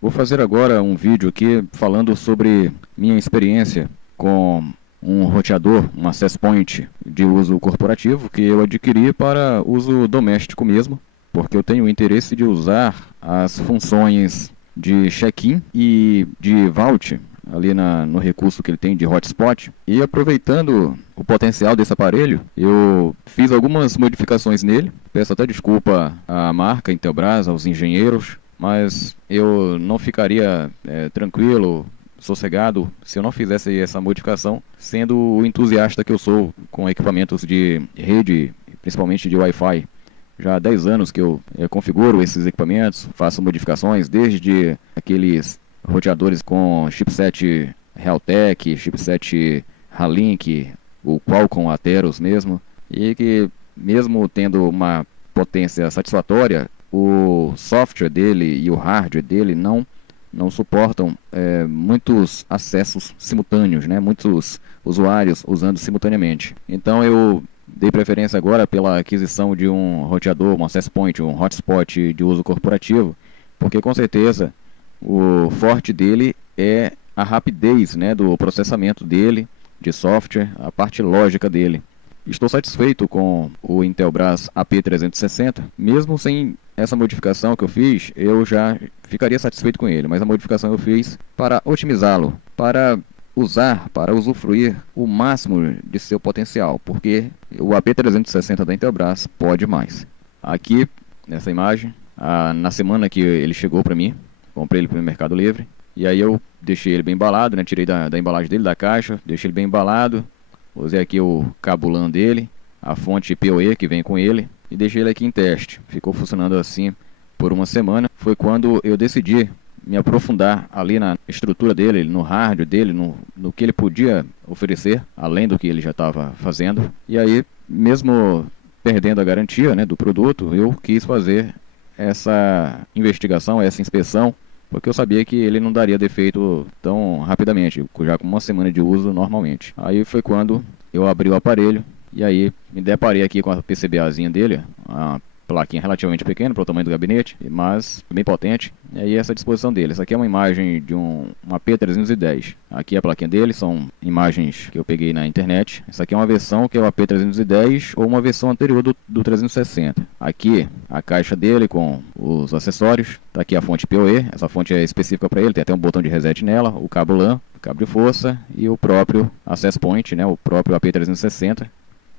Vou fazer agora um vídeo aqui falando sobre minha experiência com um roteador, um access point de uso corporativo que eu adquiri para uso doméstico mesmo, porque eu tenho o interesse de usar as funções de check-in e de vault ali no recurso que ele tem de hotspot. E aproveitando o potencial desse aparelho, eu fiz algumas modificações nele. Peço até desculpa à marca Intelbras, aos engenheiros, mas eu não ficaria tranquilo, sossegado, se eu não fizesse essa modificação, sendo o entusiasta que eu sou com equipamentos de rede, principalmente de Wi-Fi. Já há 10 anos que eu configuro esses equipamentos, faço modificações, desde aqueles roteadores com chipset Realtek, chipset Halink, o Qualcomm Atheros mesmo, e que mesmo tendo uma potência satisfatória, o software dele e o hardware dele não suportam muitos acessos simultâneos, né? Muitos usuários usando simultaneamente. Então eu dei preferência agora pela aquisição de um roteador, um access point, um hotspot de uso corporativo, porque com certeza o forte dele é a rapidez, né, do processamento dele, de software, a parte lógica dele. Estou satisfeito com o Intelbras AP360, mesmo sem essa modificação que eu fiz, eu já ficaria satisfeito com ele, mas a modificação eu fiz para otimizá-lo, para usar, para usufruir o máximo de seu potencial, porque o AP360 da Intelbras pode mais. Aqui, nessa imagem, na semana que ele chegou para mim, comprei ele pelo Mercado Livre, e aí eu deixei ele bem embalado, né? Tirei da embalagem dele, da caixa, deixei ele bem embalado, usei aqui o cabo LAN dele, a fonte PoE que vem com ele, e deixei ele aqui em teste. Ficou funcionando assim por uma semana. Foi quando eu decidi me aprofundar ali na estrutura dele, no hardware dele, no que ele podia oferecer, além do que ele já estava fazendo. E aí, mesmo perdendo a garantia, né, do produto, eu quis fazer essa investigação, essa inspeção, porque eu sabia que ele não daria defeito tão rapidamente, já com uma semana de uso normalmente. Aí foi quando eu abri o aparelho e aí me deparei aqui com a PCBAzinha dele, a plaquinha relativamente pequena para o tamanho do gabinete, mas bem potente. E aí essa disposição dele. Essa aqui é uma imagem de uma AP310. Aqui a plaquinha dele, são imagens que eu peguei na internet. Essa aqui é uma versão que é o AP310 ou uma versão anterior do 360. Aqui a caixa dele com os acessórios. Tá aqui a fonte PoE, essa fonte é específica para ele, tem até um botão de reset nela, o cabo LAN, o cabo de força e o próprio access point, né, o próprio AP360.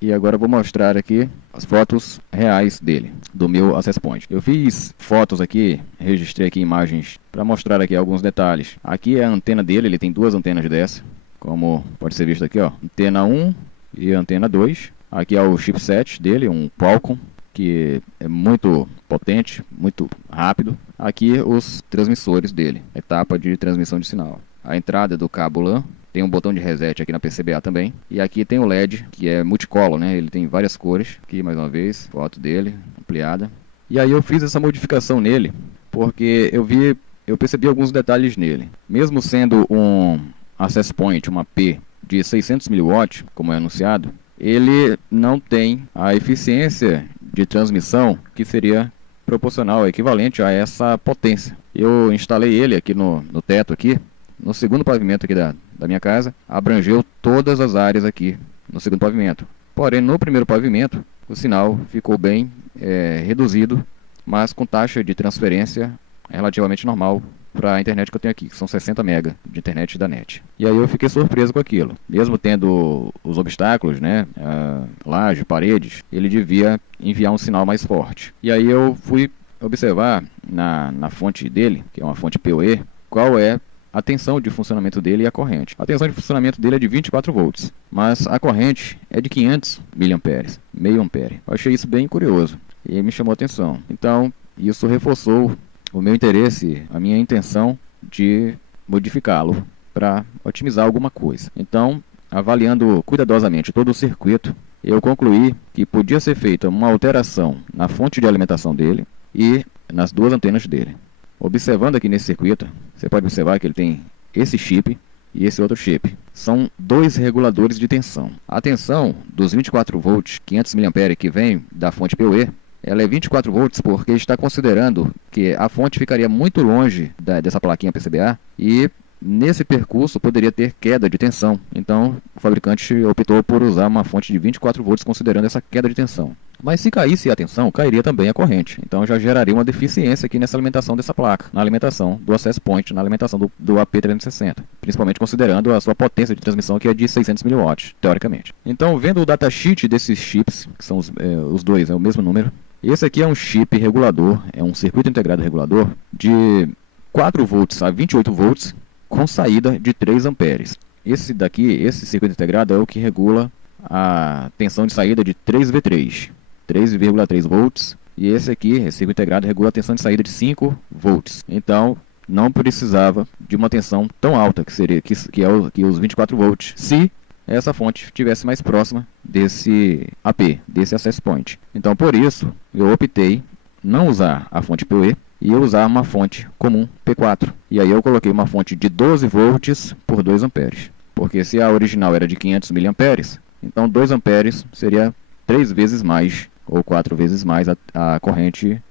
E agora eu vou mostrar aqui as fotos reais dele, do meu access point. Eu fiz fotos aqui, registrei aqui imagens para mostrar aqui alguns detalhes. Aqui é a antena dele, ele tem duas antenas dessa, como pode ser visto aqui, ó, antena 1 e antena 2. Aqui é o chipset dele, um Qualcomm, que é muito potente, muito rápido. Aqui os transmissores dele, etapa de transmissão de sinal. A entrada do cabo LAN. Tem um botão de reset aqui na PCBA também. E aqui tem o LED, que é multicolor, né? Ele tem várias cores. Aqui, mais uma vez, foto dele, ampliada. E aí eu fiz essa modificação nele, porque eu percebi alguns detalhes nele. Mesmo sendo um access point, uma P de 600 mW, como é anunciado, ele não tem a eficiência de transmissão que seria proporcional, equivalente a essa potência. Eu instalei ele aqui no teto aqui, no segundo pavimento aqui da minha casa, abrangeu todas as áreas aqui no segundo pavimento. Porém, no primeiro pavimento, o sinal ficou bem reduzido, mas com taxa de transferência relativamente normal para a internet que eu tenho aqui, que são 60 MB de internet da NET. E aí eu fiquei surpreso com aquilo. Mesmo tendo os obstáculos, né, laje, paredes, ele devia enviar um sinal mais forte. E aí eu fui observar na fonte dele, que é uma fonte PoE, qual é a tensão de funcionamento dele e a corrente. A tensão de funcionamento dele é de 24 volts, mas a corrente é de 500 mA, meio ampere. Eu achei isso bem curioso e me chamou a atenção. Então, isso reforçou o meu interesse, a minha intenção de modificá-lo para otimizar alguma coisa. Então, avaliando cuidadosamente todo o circuito, eu concluí que podia ser feita uma alteração na fonte de alimentação dele e nas duas antenas dele. Observando aqui nesse circuito, você pode observar que ele tem esse chip e esse outro chip. São dois reguladores de tensão. A tensão dos 24 volts 500 mA que vem da fonte PoE ela é 24 volts porque está considerando que a fonte ficaria muito longe dessa plaquinha PCBA e nesse percurso poderia ter queda de tensão. Então o fabricante optou por usar uma fonte de 24 volts considerando essa queda de tensão. Mas se caísse a tensão, cairia também a corrente. Então já geraria uma deficiência aqui nessa alimentação dessa placa, na alimentação do access point, na alimentação do AP360. Principalmente considerando a sua potência de transmissão, que é de 600 mW, teoricamente. Então, vendo o datasheet desses chips, que são os dois, é o mesmo número. Esse aqui é um chip regulador, é um circuito integrado regulador de 4 volts a 28 volts, com saída de 3 amperes. Esse circuito integrado é o que regula a tensão de saída de 3V3. 3,3 volts, e esse aqui, esse circuito integrado, regula a tensão de saída de 5 volts. Então, não precisava de uma tensão tão alta, que os 24 volts, se essa fonte estivesse mais próxima desse AP, desse access point. Então, por isso, eu optei não usar a fonte PoE e usar uma fonte comum P4. E aí eu coloquei uma fonte de 12 volts por 2 amperes. Porque se a original era de 500 mA, então 2 amperes seria 3 vezes mais ou 4 vezes mais a corrente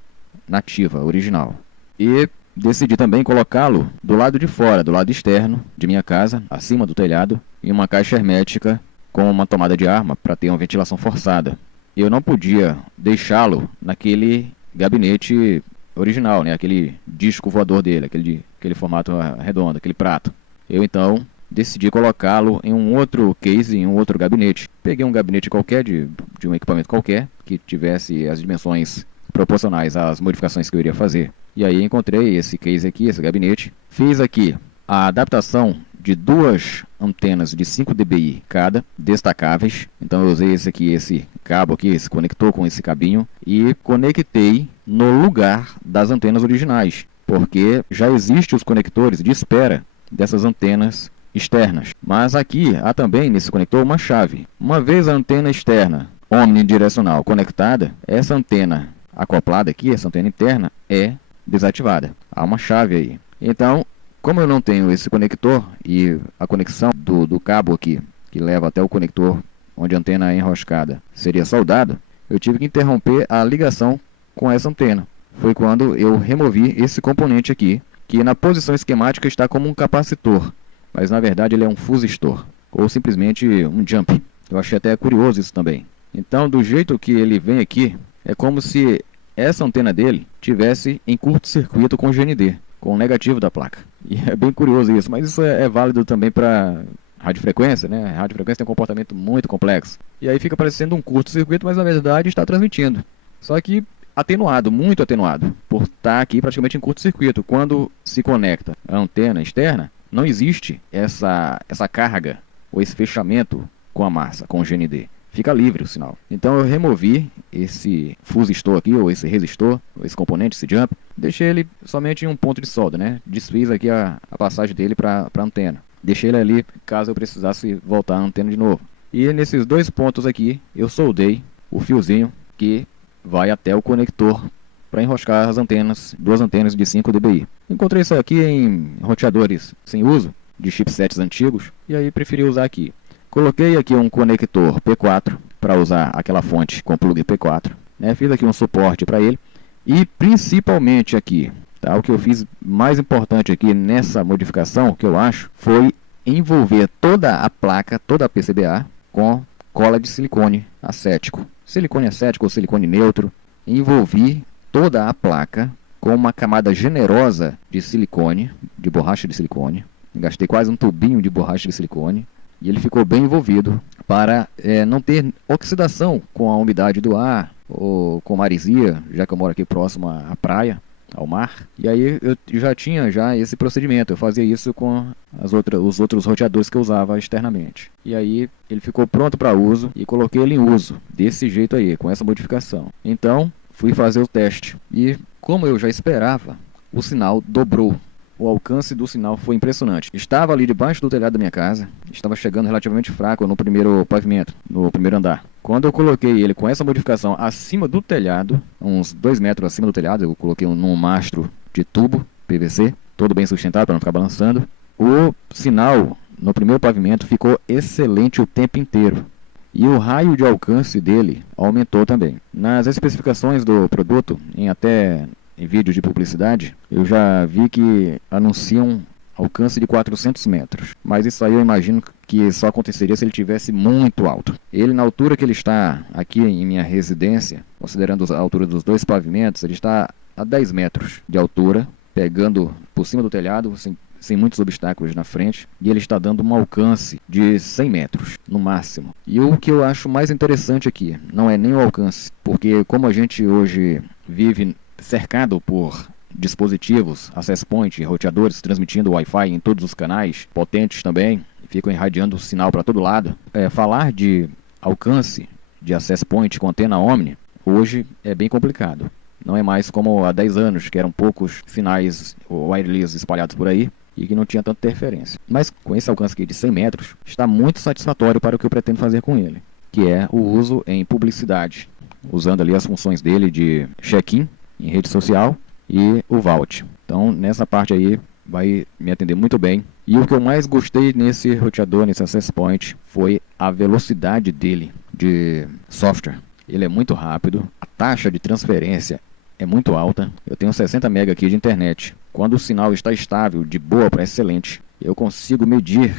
nativa, original. E decidi também colocá-lo do lado de fora, do lado externo de minha casa, acima do telhado, em uma caixa hermética com uma tomada de ar para ter uma ventilação forçada. Eu não podia deixá-lo naquele gabinete original, né? Aquele disco voador dele, aquele formato redondo, aquele prato. Eu então decidi colocá-lo em um outro case, em um outro gabinete. Peguei um gabinete qualquer, de um equipamento qualquer, que tivesse as dimensões proporcionais às modificações que eu iria fazer. E aí encontrei esse case aqui, esse gabinete. Fiz aqui a adaptação de 2 antenas de 5 dBi cada, destacáveis. Então eu usei esse cabo aqui, esse conector com esse cabinho, e conectei no lugar das antenas originais, porque já existem os conectores de espera dessas antenas externas. Mas aqui há também nesse conector uma chave. Uma vez a antena externa omnidirecional conectada, essa antena acoplada aqui, essa antena interna, é desativada. Há uma chave aí. Então, como eu não tenho esse conector e a conexão do cabo aqui, que leva até o conector onde a antena é enroscada, seria soldado, eu tive que interromper a ligação com essa antena. Foi quando eu removi esse componente aqui, que na posição esquemática está como um capacitor, mas na verdade ele é um fusistor, ou simplesmente um jump. Eu achei até curioso isso também. Então, do jeito que ele vem aqui, é como se essa antena dele tivesse em curto-circuito com GND, com o negativo da placa. E é bem curioso isso, mas isso é válido também para radiofrequência, né? A radiofrequência tem um comportamento muito complexo. E aí fica parecendo um curto-circuito, mas na verdade está transmitindo. Só que atenuado, muito atenuado, por estar aqui praticamente em curto-circuito. Quando se conecta a antena externa, não existe essa carga ou esse fechamento com a massa, com o GND. Fica livre o sinal. Então eu removi esse fusistor aqui, ou esse resistor, ou esse componente, esse jump, deixei ele somente em um ponto de solda, né? Desfiz aqui a passagem dele para a antena. Deixei ele ali caso eu precisasse voltar a antena de novo. E nesses 2 pontos aqui eu soldei o fiozinho que vai até o conector para enroscar as antenas, 2 antenas de 5 dBi. Encontrei isso aqui em roteadores sem uso, de chipsets antigos, e aí preferi usar aqui. Coloquei aqui um conector P4 para usar aquela fonte com plug P4, né? Fiz aqui um suporte para ele e principalmente aqui, tá? O que eu fiz mais importante aqui nessa modificação, que eu acho, foi envolver toda a placa, toda a PCBA com cola de silicone acético. Silicone acético ou silicone neutro. Envolvi toda a placa com uma camada generosa de silicone, de borracha de silicone. Gastei quase um tubinho de borracha de silicone. E ele ficou bem envolvido para não ter oxidação com a umidade do ar ou com maresia, já que eu moro aqui próximo à praia, ao mar. E aí eu já tinha esse procedimento, eu fazia isso com os outros roteadores que eu usava externamente. E aí ele ficou pronto para uso e coloquei ele em uso, desse jeito aí, com essa modificação. Então fui fazer o teste e, como eu já esperava, o sinal dobrou. O alcance do sinal foi impressionante. Estava ali debaixo do telhado da minha casa, estava chegando relativamente fraco no primeiro pavimento, no primeiro andar. Quando eu coloquei ele com essa modificação acima do telhado, uns 2 metros acima do telhado, eu coloquei num mastro de tubo PVC, todo bem sustentado para não ficar balançando. O sinal no primeiro pavimento ficou excelente o tempo inteiro. E o raio de alcance dele aumentou também. Nas especificações do produto, em vídeo de publicidade, eu já vi que anunciam alcance de 400 metros. Mas isso aí eu imagino que só aconteceria se ele tivesse muito alto. Ele, na altura que ele está aqui em minha residência, considerando a altura dos dois pavimentos, ele está a 10 metros de altura, pegando por cima do telhado, sem muitos obstáculos na frente, e ele está dando um alcance de 100 metros, no máximo. E o que eu acho mais interessante aqui, não é nem o alcance, porque como a gente hoje vive cercado por dispositivos, access point, roteadores transmitindo Wi-Fi em todos os canais, potentes também, ficam irradiando o sinal para todo lado. Falar de alcance de access point com antena Omni, hoje é bem complicado. Não é mais como há 10 anos, que eram poucos sinais wireless espalhados por aí e que não tinha tanta interferência. Mas com esse alcance aqui de 100 metros, está muito satisfatório para o que eu pretendo fazer com ele, que é o uso em publicidade, usando ali as funções dele de check-in em rede social e o Vault. Então, nessa parte aí, vai me atender muito bem. E o que eu mais gostei nesse roteador, nesse access point, foi a velocidade dele de software. Ele é muito rápido, a taxa de transferência é muito alta. Eu tenho 60 MB aqui de internet. Quando o sinal está estável, de boa para excelente, eu consigo medir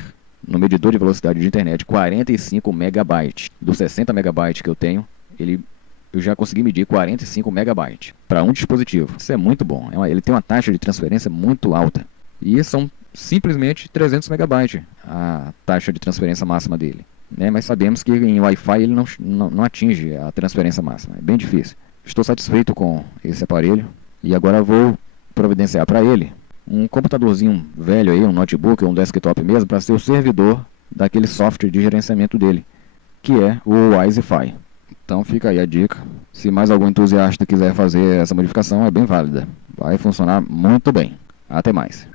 no medidor de velocidade de internet 45 MB. Dos 60 MB que eu tenho, eu já consegui medir 45 MB para um dispositivo. Isso é muito bom. Ele tem uma taxa de transferência muito alta. E são simplesmente 300 MB a taxa de transferência máxima dele. Mas sabemos que em Wi-Fi ele não atinge a transferência máxima. É bem difícil. Estou satisfeito com esse aparelho. E agora vou providenciar para ele um computadorzinho velho aí, um notebook ou um desktop mesmo, para ser o servidor daquele software de gerenciamento dele, que é o Wisefy. Então fica aí a dica. Se mais algum entusiasta quiser fazer essa modificação, é bem válida. Vai funcionar muito bem. Até mais.